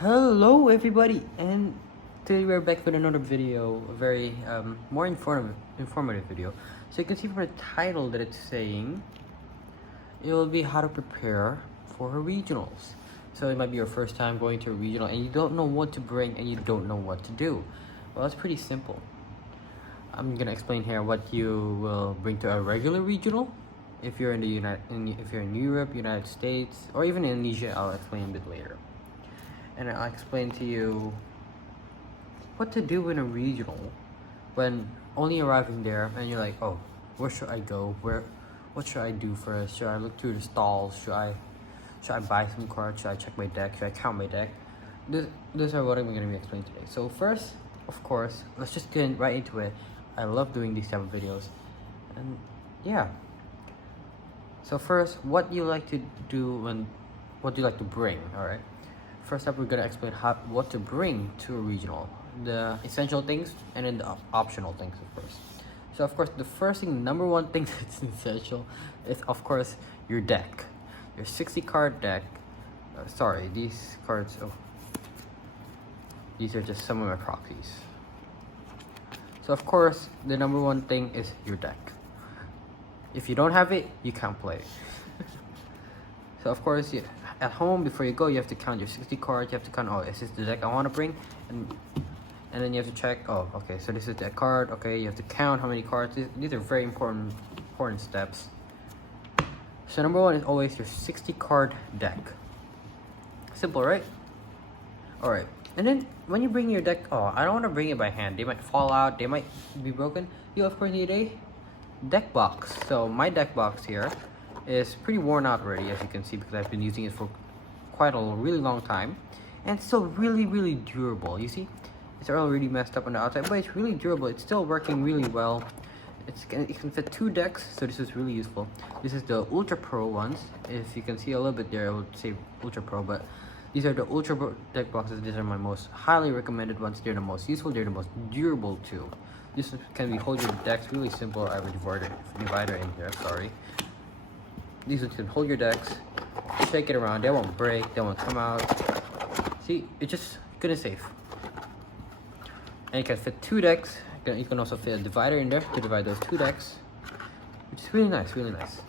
Hello everybody, and today we're back with another video, a very more informative video. So you can see from the title that it's saying it will be how to prepare for regionals. So it might be your first time going to a regional and you don't know what to bring and you don't know what to do. Well, it's pretty simple. I'm gonna explain here what you will bring to a regular regional. If you're in if you're in Europe, United States, or even Indonesia, I'll explain a bit later. And I'll explain to you what to do in a regional when only arriving there and you're like, oh, where should I go? What should I do first? Should I look through the stalls? Should I buy some cards? Should I check my deck? Should I count my deck? These are what I'm gonna be explaining today. So first, of course, let's just get right into it. I love doing these type of videos, and yeah. So first, what do you like to do what do you like to bring? All right. First up, we're gonna explain what to bring to a regional, the essential things, and then the optional things, of course. So of course, the first thing, number one thing that's essential is of course your deck, your 60 card deck. Sorry, these cards. Oh, these are just some of my proxies. So of course, the number one thing is your deck. If you don't have it, you can't play. So of course, at home before you go, you have to count your 60 cards. You have to count, oh, is this the deck I want to bring? And then you have to check, oh, okay, so this is that card. Okay, you have to count how many cards. These are very important steps. So number one is always your 60 card deck. Simple, right? All right. And then when you bring your deck, oh, I don't want to bring it by hand. They might fall out. They might be broken. You of course need a deck box. So my deck box here is pretty worn out already, as you can see, because I've been using it for quite a really long time, and it's still really durable. You see, it's already messed up on the outside, but it's really durable. It's still working really well. It can fit 2 decks, so this is really useful. This is the Ultra Pro ones. If you can see a little bit there, I would say Ultra Pro, but these are the Ultra Pro deck boxes. These are my most highly recommended ones. They're the most useful. They're the most durable too. This can be hold your decks really simple. I have a divider in here. Sorry. These ones can hold your decks, shake it around, they won't break, they won't come out. See, it's just good and safe. And you can fit 2 decks. You can also fit a divider in there to divide those 2 decks, which is really nice, really nice.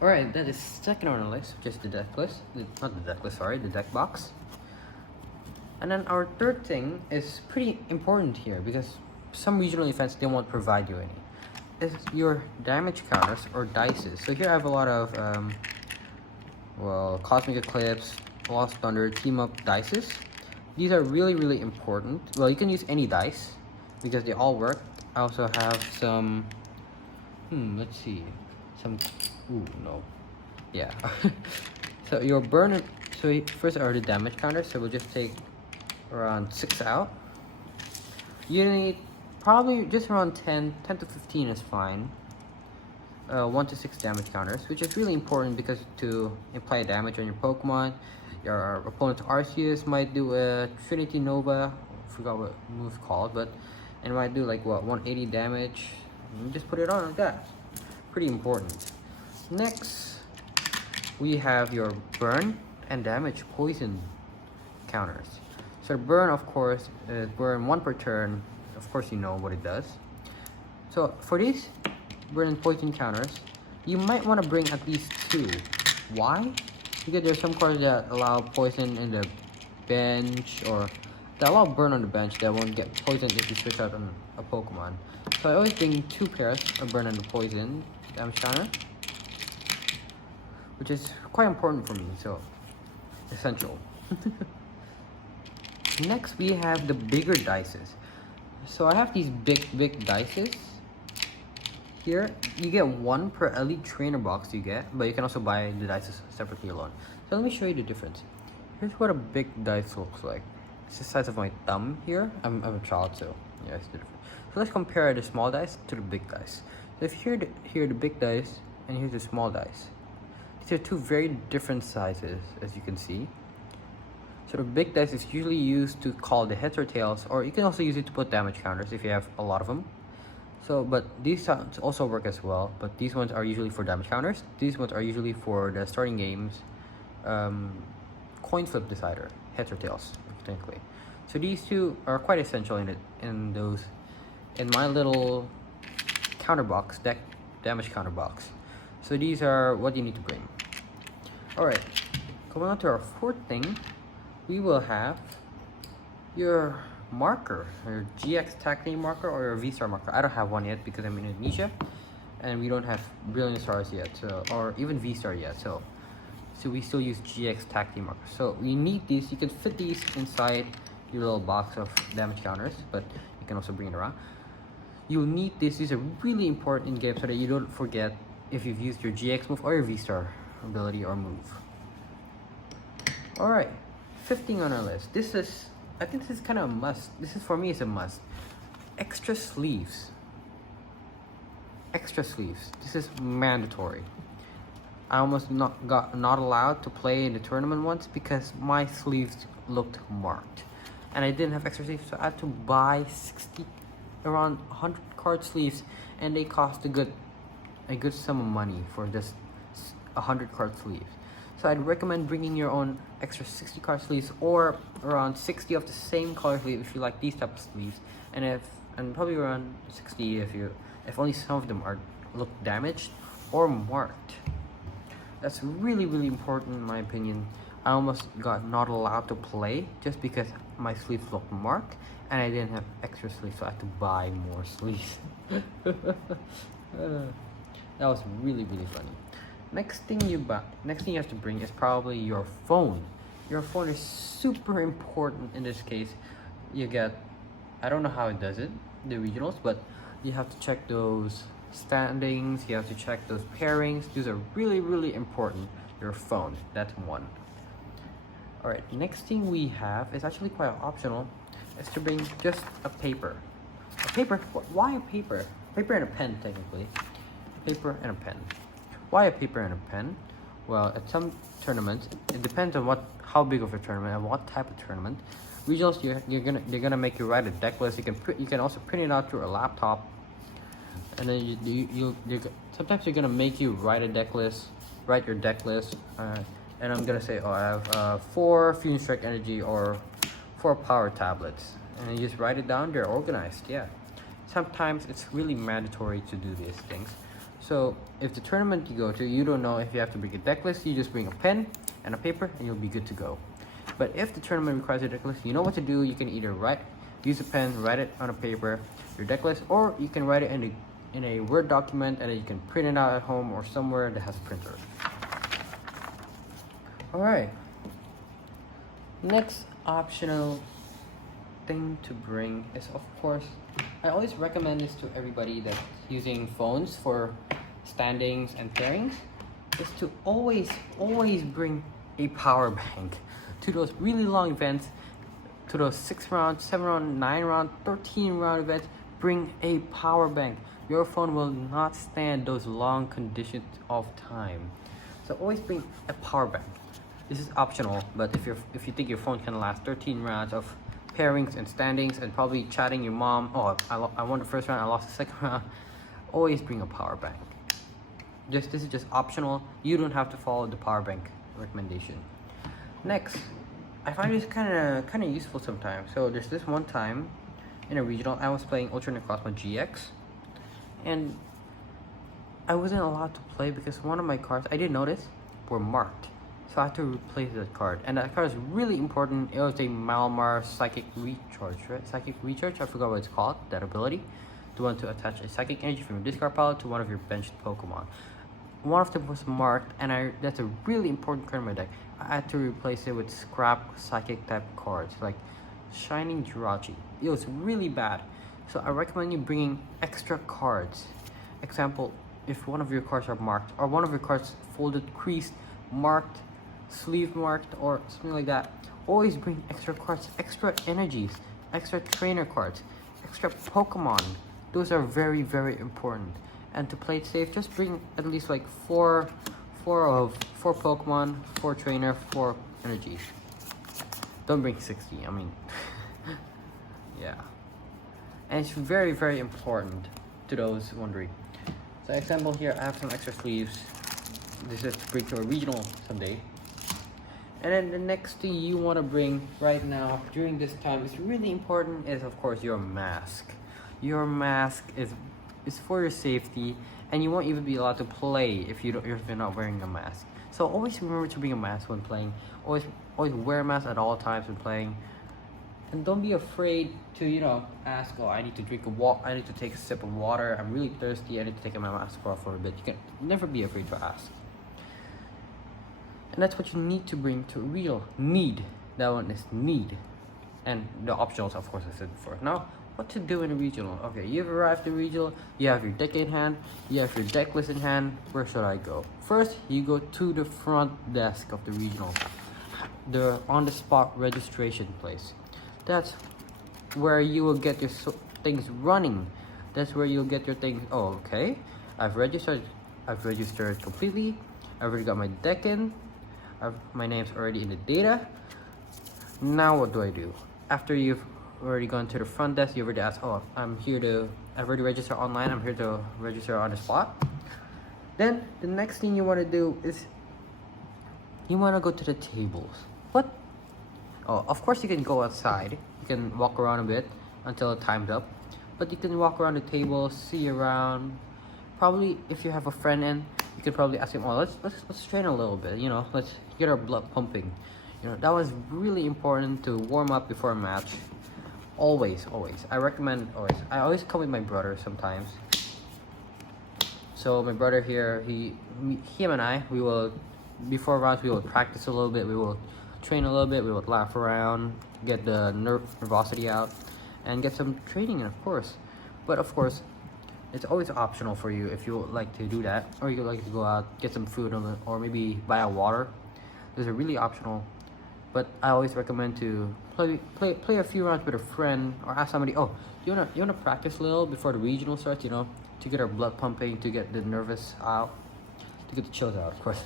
Alright, that is second on the list, just the deck list. Not the deck list, sorry, the deck box. And then our third thing is pretty important here because some regional events, they won't provide you any. Is your damage counters or dices. So here I have a lot of Cosmic Eclipse, Lost Thunder, Team Up dices. These are really important. Well, you can use any dice because they all work. I also have some let's see, yeah. So your burn, so first are the damage counters, so we'll just take around 6 out. You need probably just around 10 to 15 is fine. 1 to 6 damage counters, which is really important because to apply damage on your Pokemon. Your opponent's Arceus might do a Trinity Nova, I forgot what move's called, but it might do like what, 180 damage. You just put it on like that. Pretty important. Next, we have your burn and damage poison counters. So burn, of course, burn 1 per turn. Of course, you know what it does. So for these burn and poison counters, you might want to bring at least 2. Why? Because there's some cards that allow poison in the bench, or that allow burn on the bench that won't get poisoned if you switch out on a Pokemon. So I always bring 2 pairs of burn and the poison damage counter, which is quite important for me. So essential. Next, we have the bigger dices. So I have these big dices. Here, you get 1 per elite trainer box you get, but you can also buy the dices separately alone. So let me show you the difference. Here's what a big dice looks like. It's the size of my thumb here. I'm a child, so yeah, it's different. So let's compare the small dice to the big dice. So if here the big dice and here's the small dice. These are 2 very different sizes, as you can see. So the big dice is usually used to call the heads or tails, or you can also use it to put damage counters if you have a lot of them. So, but these sounds also work as well, but these ones are usually for damage counters. These ones are usually for the starting games, coin flip decider, heads or tails, technically. So these two are quite essential in my little counter box, deck damage counter box. So these are what you need to bring. Alright, going on to our fourth thing, we will have your marker, your GX tag team marker or your V-Star marker. I don't have one yet because I'm in Indonesia and we don't have Brilliant Stars yet, so, or even V-Star yet, so we still use GX tag team markers. So we need these. You can fit these inside your little box of damage counters, but you can also bring it around. You'll need this. These are really important in game so that you don't forget if you've used your GX move or your V-Star ability or move. Alright, fifth thing on our list. I think this is kind of a must. This is, for me, it's a must. Extra sleeves. Extra sleeves. This is mandatory. I almost not allowed to play in the tournament once because my sleeves looked marked. And I didn't have extra sleeves, so I had to buy around 100 card sleeves, and they cost a good sum of money for just 100 card sleeves. So I'd recommend bringing your own extra 60 card sleeves or around 60 of the same color sleeve if you like these type of sleeves, and probably around 60 if only some of them look damaged or marked. That's really, really important in my opinion. I almost got not allowed to play just because my sleeves looked marked and I didn't have extra sleeves, so I had to buy more sleeves. That was really, really funny. Next thing you have to bring is probably your phone. Your phone is super important in this case. You get, I don't know how it does it, the regionals, but you have to check those standings, you have to check those pairings. These are really, really important. Your phone, that's one. Alright, next thing we have is actually quite optional. Is to bring just a paper. A paper? Why a paper? Paper and a pen, technically. Paper and a pen. Why a paper and a pen? Well, at some tournaments, it depends on how big of a tournament and what type of tournament. Regionals, they're gonna make you write a deck list. You can also print it out through a laptop, and then sometimes they're gonna make you write your deck list. And I'm gonna say, oh, I have 4 Fusion Strike Energy or 4 Power Tablets, and you just write it down. They're organized, yeah. Sometimes it's really mandatory to do these things. So if the tournament you go to, you don't know if you have to bring a deck list, you just bring a pen and a paper and you'll be good to go. But if the tournament requires a deck list, you know what to do. You can either use a pen, write it on a paper, your deck list, or you can write it in a Word document and then you can print it out at home or somewhere that has a printer. Alright. Next optional thing to bring is, of course, I always recommend this to everybody that's using phones for standings and pairings, is to always bring a power bank to those really long events, to those 6 round, 7 round, 9 round, 13 round events. Bring a power bank. Your phone will not stand those long conditions of time. So always bring a power bank. This is optional, but if you think your phone can last 13 rounds of pairings and standings and probably chatting your mom, oh, I won the first round, I lost the second round, always bring a power bank. This is just optional. You don't have to follow the power bank recommendation. Next, I find this kind of useful sometimes. So there's this one time in a regional, I was playing Ultra Necrozma GX, and I wasn't allowed to play because one of my cards, I didn't notice, were marked. So I had to replace that card, and that card is really important. It was a Malmar Psychic Recharge, right? Psychic Recharge, I forgot what it's called, that ability. The one to attach a Psychic Energy from your discard pile to one of your benched Pokemon. One of them was marked, and that's a really important card in my deck. I had to replace it with scrap Psychic type cards, like Shining Jirachi. It was really bad. So I recommend you bringing extra cards. Example, if one of your cards are marked, or one of your cards folded, creased, marked, sleeve marked, or something like that, always bring extra cards, extra energies, extra trainer cards, extra Pokemon. Those are very, very important. And to play it safe, just bring at least like 4 Pokemon, 4 trainer, 4 energies. Don't bring 60, I mean yeah. And it's very, very important to those wondering. So example here, I have some extra sleeves. This is to bring to a regional someday. And then the next thing you want to bring right now during this time is really important is of course your mask. Your mask is for your safety, and you won't even be allowed to play if if you're not wearing a mask. So always remember to bring a mask when playing. Always wear a mask at all times when playing. And don't be afraid to, ask, oh, I need to drink I need to take a sip of water. I'm really thirsty. I need to take my mask off for a bit. You can never be afraid to ask. And that's what you need to bring to real need. That one is need. And the optionals, of course, I said before. Now, what to do in a regional? Okay, you've arrived in regional. You have your deck in hand. You have your deck list in hand. Where should I go? First, you go to the front desk of the regional. The on-the-spot registration place. That's where you will get your things running. That's where you'll get your things. Oh, okay. I've registered completely. I've already got my deck in. My name's already in the data. Now what do I do? After you've already gone to the front desk, you already asked, oh, I've already registered online. I'm here to register on the spot. Then the next thing you want to do is you want to go to the tables. What? Oh, of course you can go outside. You can walk around a bit until time's up. But you can walk around the table, see around. Probably if you have a friend in, you could probably ask him, oh, let's train a little bit, let's get our blood pumping. That was really important to warm up before a match. Always. I recommend always. I always come with my brother sometimes. So my brother here, him and I, we will, before rounds, we will practice a little bit. We will train a little bit. We will laugh around, get the nervosity out, and get some training in, of course. But of course, it's always optional for you if you would like to do that, or you would like to go out, get some food, or maybe buy a water. Those are really optional. But I always recommend to play a few rounds with a friend, or ask somebody, oh, you wanna practice a little before the regional starts, to get our blood pumping, to get the nervous out, to get the chills out, of course.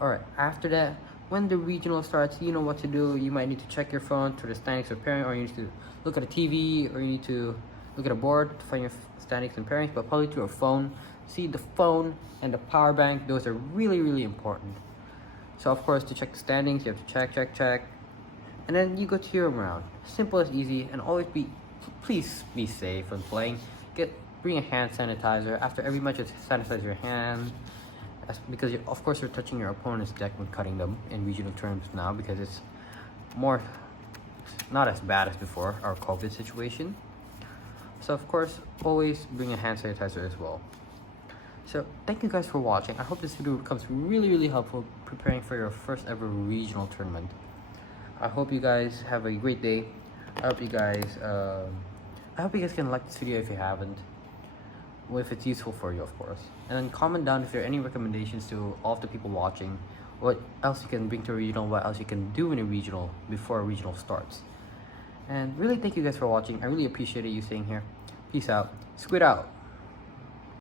Alright, after that, when the regional starts, you know what to do. You might need to check your phone to the standings or pairing, or you need to look at a TV, or you need to look at a board to find your standings and pairings, but probably through a phone. See, the phone and the power bank, those are really, really important. So of course, to check the standings, you have to check. And then you go to your round. Simple as easy, and always please be safe when playing. Bring a hand sanitizer. After every match, just sanitize your hand. Because of course you're touching your opponent's deck when cutting them in regional terms now, because it's not as bad as before our COVID situation. So of course, always bring a hand sanitizer as well. So thank you guys for watching. I hope this video becomes really, really helpful preparing for your first ever regional tournament. I hope you guys have a great day. I hope you guys can like this video if you haven't. Well, if it's useful for you, of course. And then comment down if there are any recommendations to all of the people watching. What else you can bring to a regional, what else you can do in a regional before a regional starts. And really thank you guys for watching. I really appreciate you staying here. Peace out. Squid out.